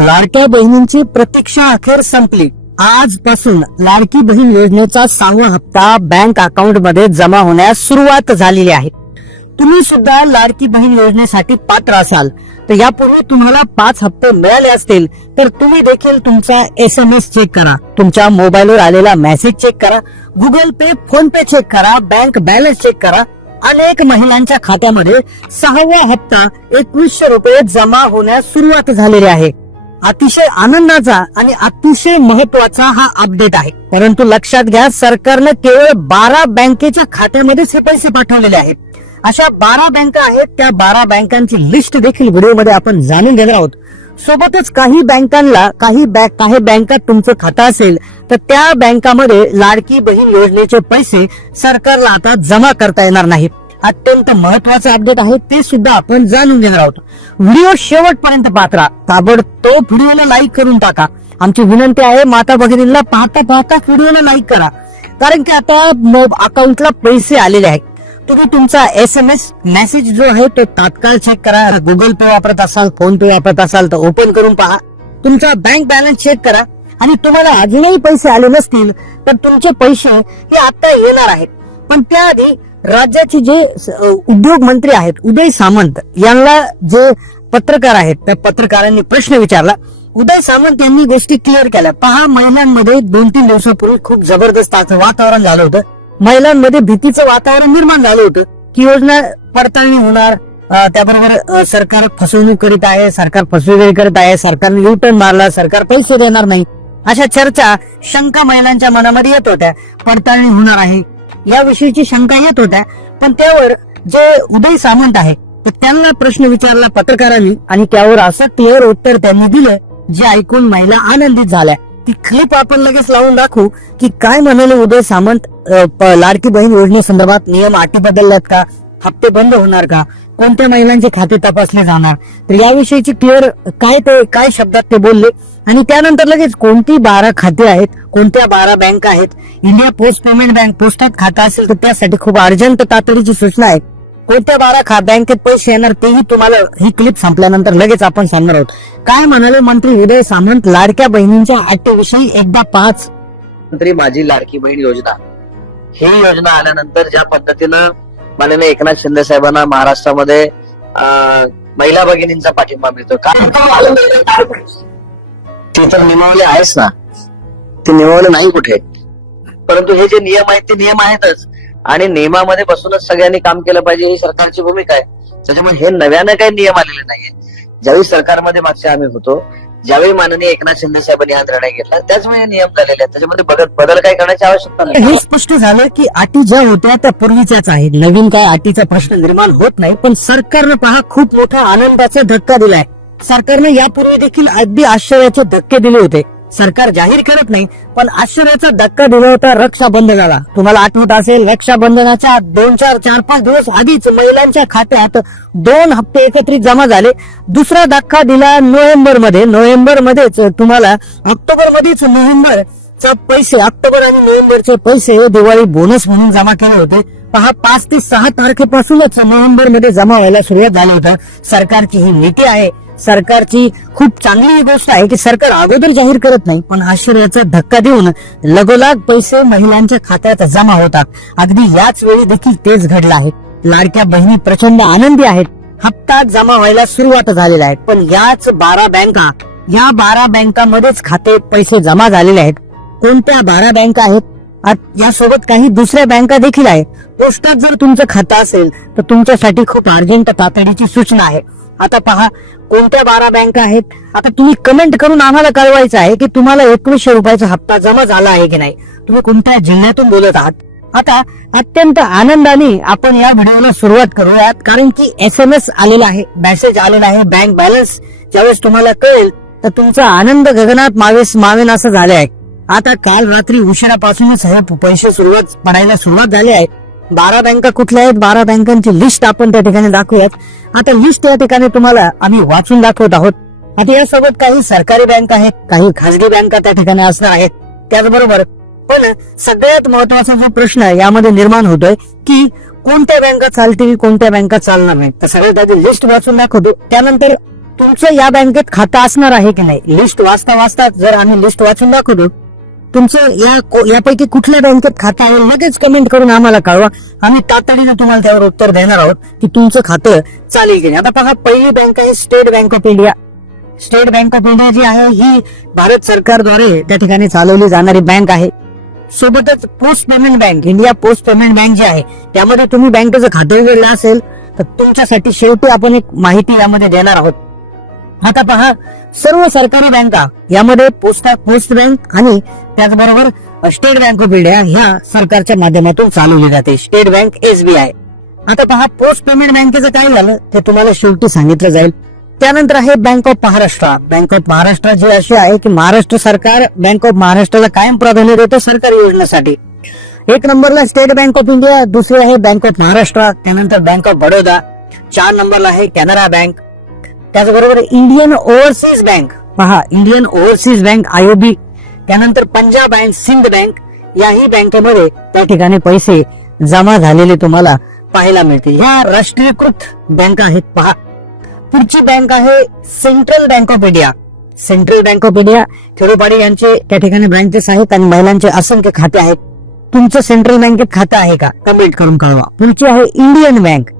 लाडक्या बहिणींची प्रतीक्षा अखेर संपली आजपासून लाडकी बहीण योजनेचा सहावा हप्ता बँक अकाउंट मध्ये जमा होण्यास सुरुवात झालेली आहे तुम्ही सुद्धा लाडकी बहीण योजनेसाठी पात्र असाल तर यापूर्वी तुम्हाला पाच हप्ते मिळाले असतील तर तुम्ही देखील तुमचा एस एम एस चेक करा तुमच्या मोबाईलवर आलेला मेसेज चेक करा गुगल पे फोन पे चेक करा बँक बॅलन्स चेक करा अनेक महिलांच्या खात्यामध्ये सहावा हप्ता एकवीसशे रुपये जमा होण्यास सुरुवात झालेली आहे अतिशय आनंदाचा आणि अतिशय महत्वाचा हा अपडेट आहे परंतु लक्षात घ्या सरकारनं केवळ बारा बँकेच्या खात्यामध्येच हे पैसे पाठवलेले आहेत अशा बारा बँका आहेत त्या बारा बँकांची लिस्ट देखील व्हिडिओमध्ये आपण जाणून घेणार आहोत सोबतच काही बँकांना काही बँक काही बँकात तुमचं खातं असेल तर त्या बँकामध्ये लाडकी बहीण योजनेचे पैसे सरकारला आता जमा करता येणार नाहीत अत्यंत महत्वाचं अपडेट आहे ते सुद्धा आपण जाणून घेणार आहोत व्हिडिओ शेवटपर्यंत पात्रा ताबडतोब व्हिडिओला लाईक करून टाका आमची विनंती आहे माता भगिनींना पाहता पाहता व्हिडिओला लाईक करा कारण की आता अकाउंटला पैसे आलेले आहेत तुम्ही तुमचा एस एम एस मेसेज जो आहे तो तात्काळ चेक करा गुगल पे वापरत असाल फोन पे वापरत असाल तर ओपन करून पहा तुमचा बँक बॅलन्स चेक करा आणि तुम्हाला अजूनही पैसे आले नसतील तर तुमचे पैसे हे आता येणार आहेत पण त्याआधी राज्याचे जे उद्योग मंत्री आहेत उदय सामंत यांना जे पत्रकार आहेत त्या पत्रकारांनी प्रश्न विचारला उदय सामंत यांनी गोष्टी क्लिअर केल्या पहा महिलांमध्ये दोन तीन दिवसापूर्वी खूप जबरदस्त वातावरण झालं होतं महिलांमध्ये भीतीचं वातावरण निर्माण झालं होतं की योजना पडताळणी होणार त्याबरोबर सरकार फसवणूक करीत आहे सरकार फसवेगिरी करीत आहे सरकारने युटर्न मारला सरकार पैसे देणार नाही अशा चर्चा शंका महिलांच्या मनामध्ये येत होत्या पडताळणी होणार आहे याविषयीची शंका येत होत्या पण त्यावर जे उदय सामंत आहे तर त्यांना प्रश्न विचारला पत्रकारांनी आणि त्यावर असं क्लिअर उत्तर त्यांनी दिलं जे ऐकून महिला आनंदित झाल्या ती क्लिप आपण लगेच लावून दाखवू की काय म्हणाले उदय सामंत लाडकी बहीण योजनेसंदर्भात नियम आटी बदलल्यात का हप्ते बंद होणार का कोणत्या महिलांचे खाते तपासले जाणार तर याविषयीची क्लिअर काय ते काय शब्दात ते बोलले आणि त्यानंतर लगेच कोणती बारा खाते आहेत कोणत्या बारा बँक आहेत इंडिया पोस्ट पेमेंट बँक पोस्टात खाता असेल तर त्यासाठी खूप अर्जंट तातडीची सूचना आहे कोणत्या बारा बँकेत पैसे येणार तेही तुम्हाला ही क्लिप संपल्यानंतर लगेच आपण सांगणार आहोत काय म्हणाले मंत्री उदय सामंत लाडक्या बहिणींच्या अटकेविषयी एकदा पाच मंत्री माझी लाडकी बहीण योजना ही योजना आल्यानंतर ज्या पद्धतीनं माननीय एकनाथ शिंदे साहेबांना महाराष्ट्रामध्ये महिला भगिनींचा पाठिंबा मिळतो का ते तर निमावले आहेच ना ते निमावले नाही कुठे परंतु हे जे नियम आहेत ते नियम आहेतच आणि नियमामध्ये बसूनच सगळ्यांनी काम केलं पाहिजे ही सरकारची भूमिका आहे त्याच्यामुळे हे नव्यानं काही नियम आलेले नाहीये ज्यावेळी सरकारमध्ये मागच्या आम्ही होतो ज्यावेळी माननीय एकनाथ शिंदे साहेबांनी हा निर्णय घेतला त्याच हे नियम झालेले आहेत त्याच्यामध्ये बदल बदल काय करण्याची आवश्यकता नाही हे स्पष्ट झालं की अटी ज्या होत्या त्या पूर्वीच्याच आहेत नवीन काय अटीचा प्रश्न निर्माण होत नाही पण सरकारनं पहा खूप मोठा आनंदाचा धक्का दिलाय सरकारने यापूर्वी देखील अगदी आश्चर्याचे धक्के दिले होते सरकार जाहीर करत नाही पण आश्चर्याचा धक्का दिला होता रक्षाबंधनाला तुम्हाला आठवत असेल रक्षाबंधनाच्या दोन चार चार पाच दिवस आधीच महिलांच्या खात्यात दोन हप्ते एकत्रित जमा झाले दुसरा धक्का दिला नोव्हेंबर मध्ये नोव्हेंबर मध्येच तुम्हाला ऑक्टोबर मध्येच नोव्हेंबर पैसे ऑक्टोबर आणि नोव्हेंबरचे पैसे दिवाळी बोनस म्हणून जमा केले होते पहा पाच ते सहा तारखेपासूनच नोव्हेंबर मध्ये जमा व्हायला सुरुवात झाली होती सरकारची ही नीती आहे सरकारची खूप चांगली गोष्ट आहे की सरकार अगोदर जाहीर करत नाही पण आश्चर्याचा धक्का देऊन लगोलाग पैसे महिलांच्या खात्यात जमा होतात अगदी याच वेळी देखील तेच घडलं आहे लाडक्या बहिणी प्रचंड आनंदी आहेत हप्ता जमा व्हायला सुरुवात झालेला आहे पण याच बारा बँका या बारा बँकांमध्येच खाते पैसे जमा झालेले आहेत कोणत्या बारा बँका आहेत यासोबत काही दुसऱ्या बँका देखील आहेत पोस्टात जर तुमचं खातं असेल तर तुमच्यासाठी खूप अर्जंट तातडीची सूचना आहे आता पहा कोणत्या बारा बँका आहेत आता तुम्ही कमेंट करून आम्हाला कळवायचं आहे की तुम्हाला एकवीसशे रुपयाचा हप्ता जमा झाला आहे की नाही तुम्ही कोणत्या जिल्ह्यातून बोलत आहात आता अत्यंत आनंदाने आपण या व्हिडिओला सुरुवात करूयात कारण की एस एम एस आलेला आहे मेसेज आलेला आहे बँक बॅलन्स ज्यावेळेस तुम्हाला कळेल तर तुमचा आनंद गगनात मावेस मावेन असं झाले आहे आता काल रात्री उशिरापासूनच हे पैसे सुरुवात पडायला सुरुवात झाली आहे बारा बँका कुठल्या आहेत बारा बँकांची लिस्ट आपण त्या ठिकाणी दाखवूयात आता लिस्ट या ठिकाणी तुम्हाला आम्ही वाचून दाखवत आहोत आता सोबत काही सरकारी बँक आहे काही खासगी बँका त्या ठिकाणी असणार आहेत त्याचबरोबर पण सगळ्यात महत्वाचा जो प्रश्न यामध्ये निर्माण होतोय की कोणत्या बँका चालतील कोणत्या बँका चालणार नाही तर सगळ्यात आधी लिस्ट वाचून दाखवतो त्यानंतर तुमचं या बँकेत खातं असणार आहे की नाही लिस्ट वाचता वाचता जर आम्ही लिस्ट वाचून दाखवतो तुमचं या यापैकी कुठल्या बँकेत खातं आहे लगेच कमेंट करून आम्हाला कळवा आम्ही तातडीने तुम्हाला त्यावर उत्तर देणार आहोत की तुमचं खातं चालेल की नाही आता बघा पहिली बँक आहे state bank of India state bank of India जी आहे ही भारत सरकारद्वारे त्या ठिकाणी चालवली जाणारी बँक आहे सोबतच Post Payment Bank India Post Payment Bank जी आहे त्यामध्ये तुम्ही बँकेचं खातं उघडलं असेल तर तुमच्यासाठी शेवटी आपण एक माहिती यामध्ये देणार आहोत आता पहा सर्व सरकारी बँका यामध्ये पोस्ट पोस्ट बँक आणि त्याचबरोबर स्टेट बँक ऑफ इंडिया ह्या सरकारच्या माध्यमातून चालवली जाते स्टेट बँक एसबीआय आता पहा पोस्ट पेमेंट बँकेचं काय झालं ते तुम्हाला शेवटी सांगितलं जाईल त्यानंतर आहे bank of Maharashtra bank of Maharashtra जी अशी आहे की महाराष्ट्र सरकार बँक ऑफ महाराष्ट्राला कायम प्राधान्य देतो सरकारी योजनेसाठी एक नंबरला स्टेट बँक ऑफ इंडिया दुसरी आहे बँक ऑफ महाराष्ट्र त्यानंतर बँक ऑफ बडोदा चार नंबरला आहे कॅनरा बँक त्याचबरोबर इंडियन ओव्हरसीज बँक पहा इंडियन ओव्हरसीज बँक आयओबी त्यानंतर पंजाब अँड सिंध बँक याही बँकेमध्ये त्या ठिकाणी पैसे जमा झालेले तुम्हाला पाहायला मिळतील ह्या राष्ट्रीयकृत बँक आहेत पहा पुढची बँक आहे Central Bank of India Central Bank of India खेडोपाडी यांचे त्या ठिकाणी ब्रांचेस आहेत आणि महिलांचे असंख्य खाते आहेत तुमचं सेंट्रल बँकेत खातं आहे का कमेंट करून कळवा पुढची आहे इंडियन बँक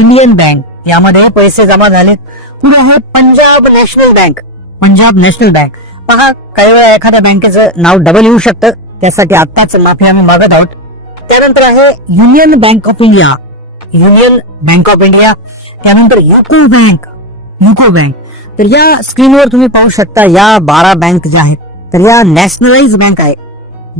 इंडियन बँक यामध्येही पैसे जमा झालेत पुढे आहे Punjab National Bank Punjab National Bank पहा काही वेळा एखाद्या बँकेचं नाव डबल येऊ शकतं त्यासाठी आत्ताच माफी आम्ही मागत आहोत त्यानंतर आहे Union Bank of India Union Bank of India त्यानंतर युको बँक युको बँक तर या स्क्रीनवर तुम्ही पाहू शकता या बारा बँक ज्या आहेत तर या नॅशनलाइज बँक आहे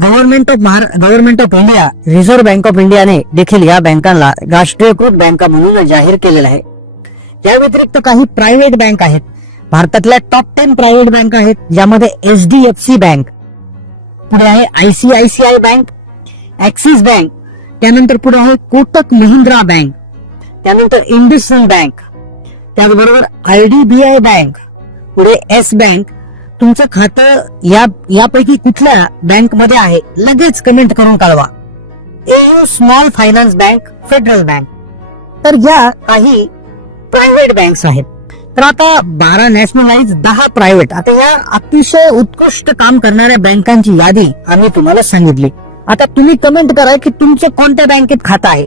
government of government of India Reserve Bank of इंडियाने देखील या बँकांना राष्ट्रीयकृत बँका म्हणून जाहीर केलेलं आहे या व्यतिरिक्त काही प्रायव्हेट बँक आहेत भारतातल्या टॉप टेन प्रायव्हेट बँक आहेत ज्यामध्ये H D F C bank पुढे आहे आयसीआयसीआय बँक ऍक्सिस बँक त्यानंतर पुढे आहे कोटक महिंद्रा बँक त्यानंतर इंडसइंड बँक त्याचबरोबर आयडीबीआय बँक पुढे एस बँक तुमचं खातं या यापैकी कुठल्या बँक मध्ये आहे लगेच कमेंट करून कळवा AU Small Finance Bank Federal Bank तर या काही प्रायव्हेट बँक्स आहेत तर आता बारा नॅशनलाइज दहा प्रायव्हेट आता या अतिशय उत्कृष्ट काम करणाऱ्या बँकांची यादी आम्ही तुम्हाला सांगितली आता तुम्ही कमेंट करा की तुमचं कोणत्या बँकेत खातं आहे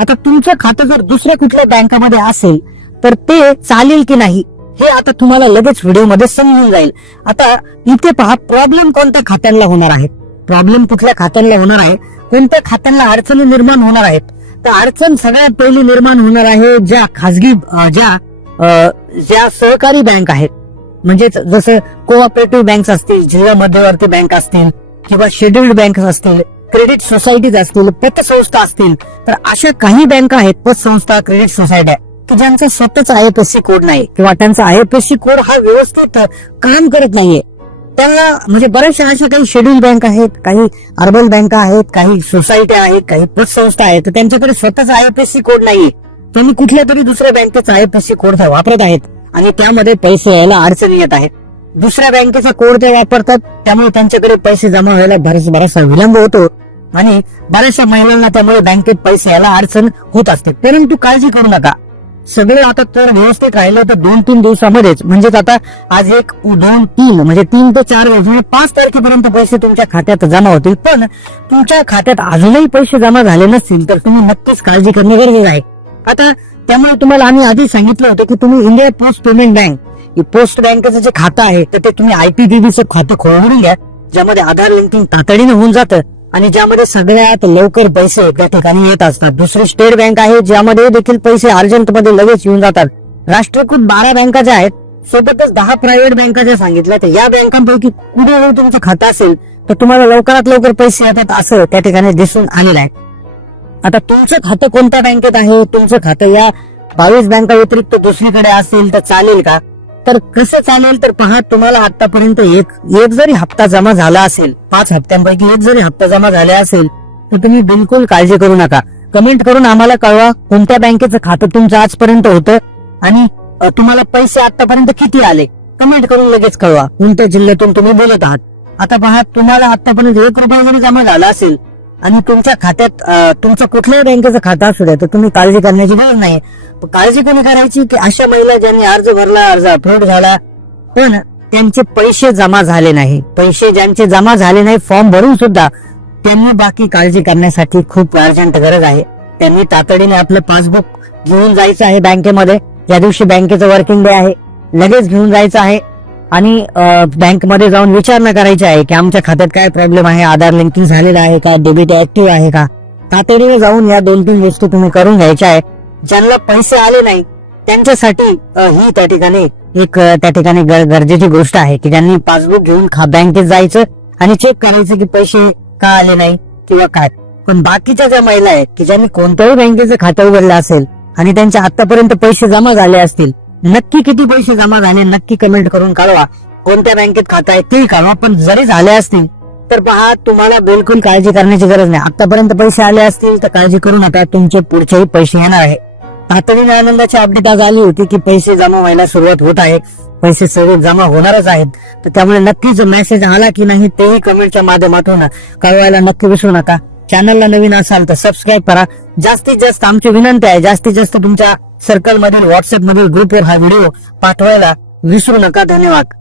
आता तुमचं खातं जर दुसऱ्या कुठल्या बँकामध्ये असेल तर ते चालेल की नाही हे आता तुम्हाला लगेच व्हिडिओमध्ये समजून जाईल आता इथे पहा प्रॉब्लेम कोणत्या खात्यांना होणार आहेत प्रॉब्लेम कुठल्या खात्यांना होणार आहे कोणत्या खात्यांना अडचणी निर्माण होणार आहेत तर अडचण सगळ्यात पहिली निर्माण होणार आहे ज्या खासगी ज्या ज्या सहकारी बँक आहेत म्हणजेच जसं कोऑपरेटिव्ह बँक असतील जिल्हा मध्यवर्ती बँक असतील किंवा शेड्युल्ड बँक असतील क्रेडिट सोसायटीज असतील पतसंस्था असतील तर अशा काही बँका आहेत पतसंस्था क्रेडिट सोसायट्या की ज्यांचा स्वतःचा सी कोड नाही किंवा त्यांचा आय सी कोड हा व्यवस्थित काम करत नाहीये त्यांना म्हणजे बऱ्याचशा अशा काही शेड्यूल बँक आहेत काही अर्बन बँका आहेत काही सोसायट्या आहेत काही पतसंस्था आहेत तर त्यांच्याकडे स्वतःचा आयएफएससी कोड नाही त्यांनी कुठल्या तरी दुसऱ्या बँकेचा आयएफएससी कोड वापरत आहेत आणि त्यामध्ये पैसे यायला अडचणी येत आहेत दुसऱ्या बँकेचा कोड ते वापरतात त्यामुळे त्यांच्याकडे पैसे जमा व्हायला बराच बराचसा विलंब होतो आणि बऱ्याचशा महिलांना त्यामुळे बँकेत पैसे यायला अडचण होत असते परंतु काळजी करू नका सगळे आता तर व्यवस्थित राहिले तर दोन तीन दिवसामध्येच म्हणजेच आता आज एक दोन तीन म्हणजे तीन ते चार वाजून पाच तारखेपर्यंत पैसे तुमच्या खात्यात जमा होतील पण तुमच्या खात्यात अजूनही पैसे जमा झाले नसतील तर तुम्ही नक्कीच काळजी करणे गरजेचं आहे आता त्यामुळे तुम्हाला आम्ही आधी सांगितलं होतं की तुम्ही India post payment bank post बँकेचं जे खातं आहे तर ते तुम्ही आयपीपीबीचं खातं खोळवून घ्या ज्यामध्ये आधार लिंकिंग तातडीने होऊन जातं आणि ज्यामध्ये सगळ्यात लवकर पैसे त्या ठिकाणी येत असतात दुसरी स्टेट बँक आहे ज्यामध्ये देखील पैसे अर्जंटमध्ये लगेच येऊन जातात राष्ट्रीयकृत बारा बँका ज्या आहेत सोबतच दहा प्रायव्हेट बँका ज्या सांगितल्या तर या बँकांपैकी कुठे जर तुमचं खातं असेल तर तुम्हाला लवकरात लवकर पैसे येतात असं त्या ठिकाणी दिसून आलेलं आहे आता तुमचं खातं कोणत्या बँकेत आहे तुमचं खातं या बावीस बँका व्यतिरिक्त दुसरीकडे असेल तर चालेल का तर कसं चालेल तर पहा तुम्हाला आतापर्यंत एक एक जरी हप्ता जमा झाला असेल पाच हप्त्यांपैकी एक जरी हप्ता जमा झाला असेल तर तुम्ही बिलकुल काळजी करू नका कमेंट करून आम्हाला कळवा कोणत्या बँकेचं खातं तुमचं आजपर्यंत होतं आणि तुम्हाला पैसे आतापर्यंत किती आले कमेंट करून लगेच कळवा कोणत्या जिल्ह्यातून तुम्ही बोलत आहात आता पहा तुम्हाला आतापर्यंत एक रुपया जरी जमा झाला असेल आणि तुमच्या खात्यात तुमचं कुठल्याही बँकेचं खातं असू द्या तर तुम्ही काळजी करण्याची गरज नाही काळजी कोणी करायची की अशा महिला ज्यांनी अर्ज भरला अर्ज अपलोड झाला पण त्यांचे पैसे जमा झाले नाही पैसे ज्यांचे जमा झाले नाही फॉर्म भरून सुद्धा त्यांनी बाकी काळजी करण्यासाठी खूप अर्जंट गरज आहे त्यांनी तातडीने आपलं पासबुक घेऊन जायचं आहे बँकेमध्ये या दिवशी बँकेचं वर्किंग डे आहे लगेच घेऊन जायचं आहे आणि बँक मध्ये जाऊन विचारणा करायची आहे की आमच्या खात्यात काय प्रॉब्लेम आहे आधार लिंकिंग झालेला आहे का डेबिट ऍक्टिव्ह आहे का तातडीने जाऊन या दोन तीन गोष्टी तुम्ही करून घ्यायच्या आहे ज्यांना पैसे आले नाही त्यांच्यासाठी ही त्या ठिकाणी एक त्या ठिकाणी गरजेची गोष्ट आहे की ज्यांनी पासबुक घेऊन बँकेत जायचं आणि चेक करायचं की पैसे का आले नाही किंवा काय पण बाकीच्या ज्या महिला आहेत की ज्यांनी कोणत्याही बँकेचं खातं उघडलं असेल आणि त्यांच्या आतापर्यंत पैसे जमा झाले असतील नक्की किती पैसे जमा झाले नक्की कमेंट करून कळवा कोणत्या बँकेत खाता आहे ते कळवा पण जरी झाले असतील तर पहा तुम्हाला बिलकुल काळजी करण्याची गरज नाही आतापर्यंत पैसे आले असतील तर काळजी करू नका तुमचे पुढचेही पैसे येणार आहे तातडीने आनंदाची अपडेट आज आली होती की पैसे जमा व्हायला सुरुवात होत आहे पैसे सर्व जमा होणारच आहेत तर त्यामुळे नक्कीच मेसेज आला की नाही तेही कमेंटच्या माध्यमातून कळवायला नक्की विसरू नका चॅनलला नवीन असाल तर सबस्क्राईब करा जास्तीत जास्त आमची विनंती आहे जास्तीत जास्त तुमच्या सर्कल मधील व्हॉट्सअप मधील ग्रुपवर हा व्हिडिओ पाठवायला विसरू नका धन्यवाद